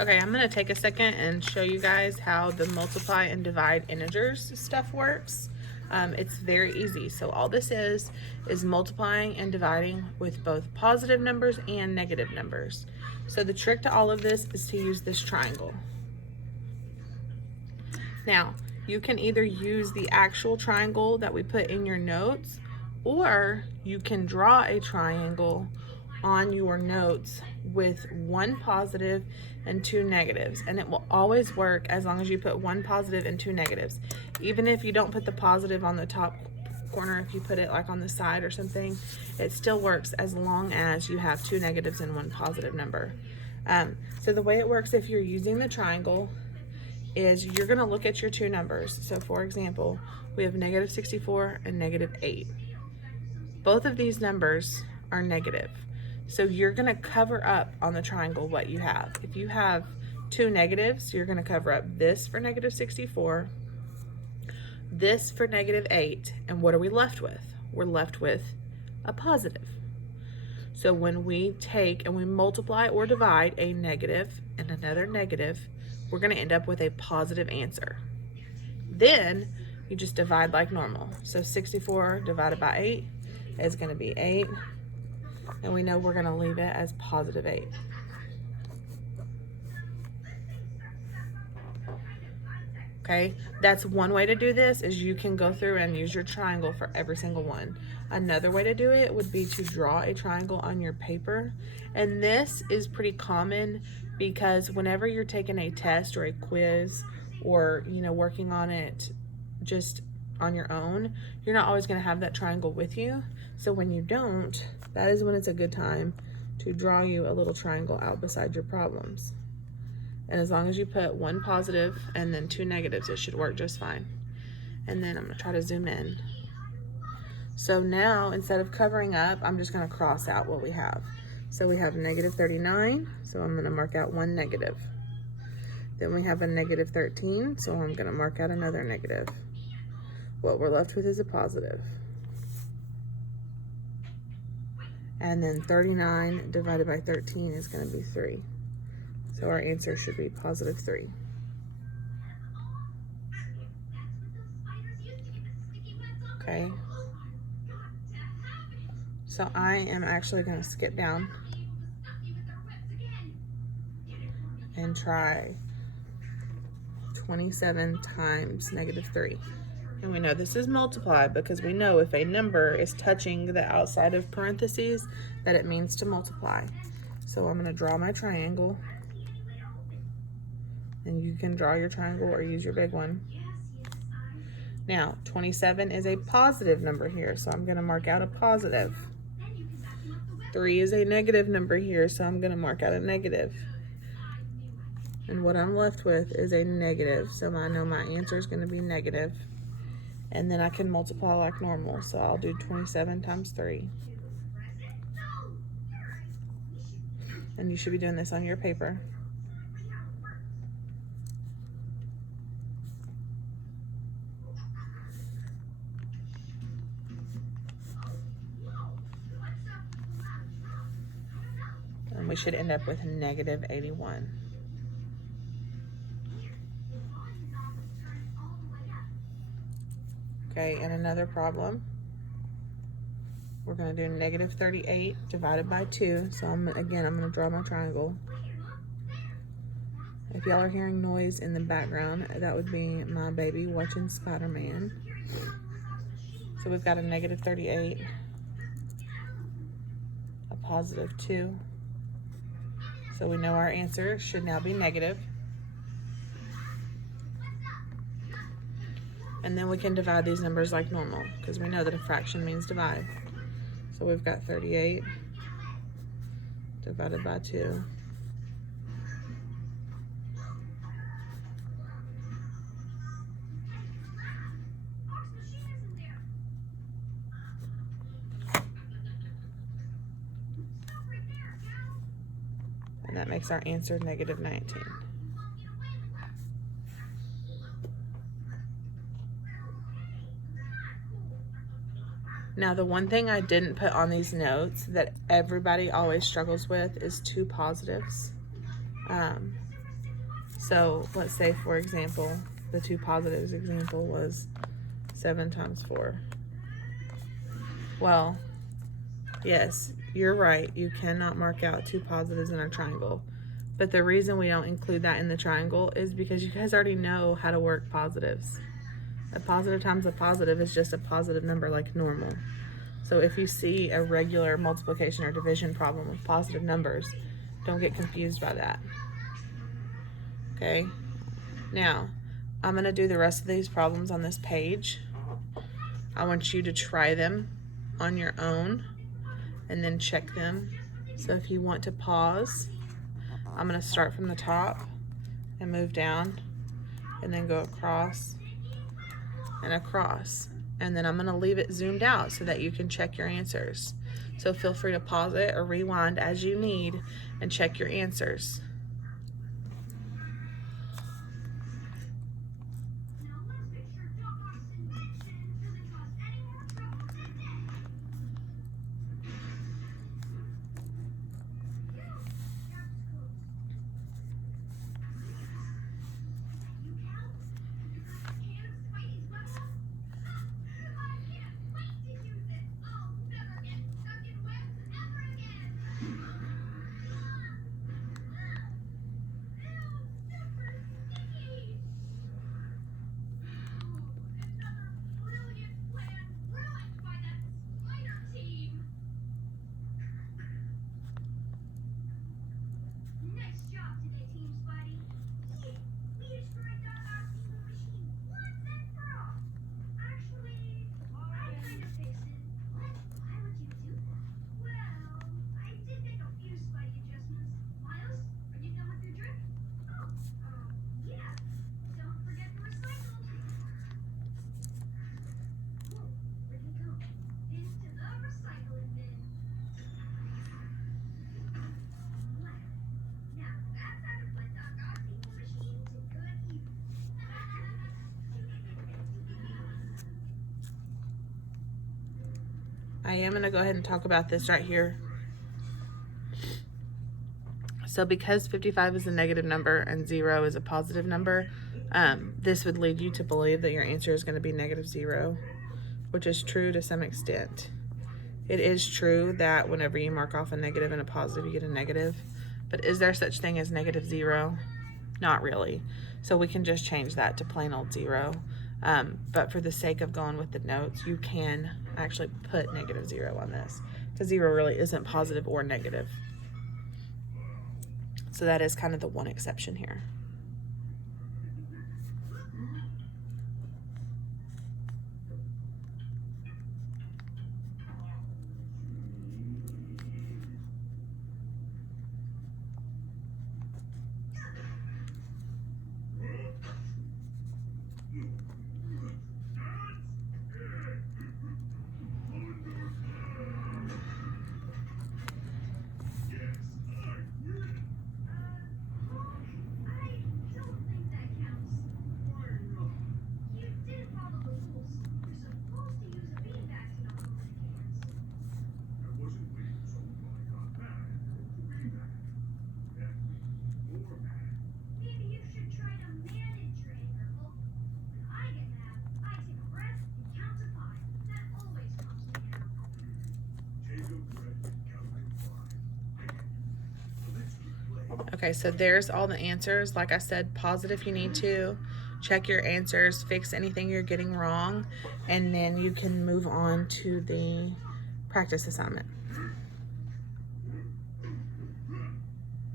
Okay, I'm gonna take a second and show you guys how the multiply and divide integers stuff works. It's very easy. So all this is multiplying and dividing with both positive numbers and negative numbers. So the trick to all of this is to use this triangle. Now, you can either use the actual triangle that we put in your notes, or you can draw a triangle on your notes with one positive and two negatives, and it will always work as long as you put one positive and two negatives. Even if you don't put the positive on the top corner, if you put it like on the side or something, it still works as long as you have two negatives and one positive number. So the way it works if you're using the triangle is you're going to look at your two numbers. So for example, we have negative 64 and negative 8. Both of these numbers are negative. So you're going to cover up on the triangle what you have. If you have two negatives, you're going to cover up this for negative 64, this for negative 8, and what are we left with? We're left with a positive. So when we take and we multiply or divide a negative and another negative, we're going to end up with a positive answer. Then you just divide like normal. So 64 divided by 8 is going to be 8. And we know we're going to leave it as positive 8. Okay, that's one way to do this, is you can go through and use your triangle for every single one. Another way to do it would be to draw a triangle on your paper. And this is pretty common because whenever you're taking a test or a quiz, or working on it just on your own, you're not always going to have that triangle with you. So when you don't, that is when it's a good time to draw you a little triangle out beside your problems. And as long as you put one positive and then two negatives, it should work just fine. And then I'm going to try to zoom in. So now, instead of covering up, I'm just going to cross out what we have. So we have negative 39, so I'm going to mark out one negative. Then we have a negative 13, so I'm going to mark out another negative. What we're left with is a positive. And then 39 divided by 13 is going to be 3. So our answer should be positive 3. Okay. So I am actually going to skip down and try 27 times negative 3. And we know this is multiply because we know if a number is touching the outside of parentheses that it means to multiply. So I'm going to draw my triangle. And you can draw your triangle or use your big one. Now, 27 is a positive number here, so I'm going to mark out a positive. 3 is a negative number here, so I'm going to mark out a negative. And what I'm left with is a negative, so I know my answer is going to be negative. And then I can multiply like normal, so I'll do 27 times 3. And you should be doing this on your paper. And we should end up with negative 81. Okay, and another problem. We're going to do negative 38 divided by 2. So I'm going to draw my triangle. If y'all are hearing noise in the background, that would be my baby watching Spider-Man. So we've got a negative 38, a positive 2. So we know our answer should now be negative. And then we can divide these numbers like normal because we know that a fraction means divide. So we've got 38 divided by 2. And that makes our answer negative 19. Now, the one thing I didn't put on these notes that everybody always struggles with is two positives. So let's say, for example, the two positives example was 7 times 4. Well, yes, you're right. You cannot mark out two positives in a triangle. But the reason we don't include that in the triangle is because you guys already know how to work positives. A positive times a positive is just a positive number like normal. So if you see a regular multiplication or division problem with positive numbers, don't get confused by that. Okay? Now, I'm going to do the rest of these problems on this page. I want you to try them on your own and then check them. So if you want to pause, I'm going to start from the top and move down and then go across and across. And then I'm going to leave it zoomed out so that you can check your answers. So feel free to pause it or rewind as you need and check your answers. I am going to go ahead and talk about this right here. So because 55 is a negative number and 0 is a positive number, this would lead you to believe that your answer is going to be -0, which is true to some extent. It is true that whenever you mark off a negative and a positive, you get a negative. But is there such thing as -0? Not really. So we can just change that to plain old 0. But for the sake of going with the notes, you can actually put -0 on this, because 0 really isn't positive or negative. So that is kind of the one exception here. Okay, so there's all the answers. Like I said, pause it if you need to. Check your answers, fix anything you're getting wrong, and then you can move on to the practice assignment.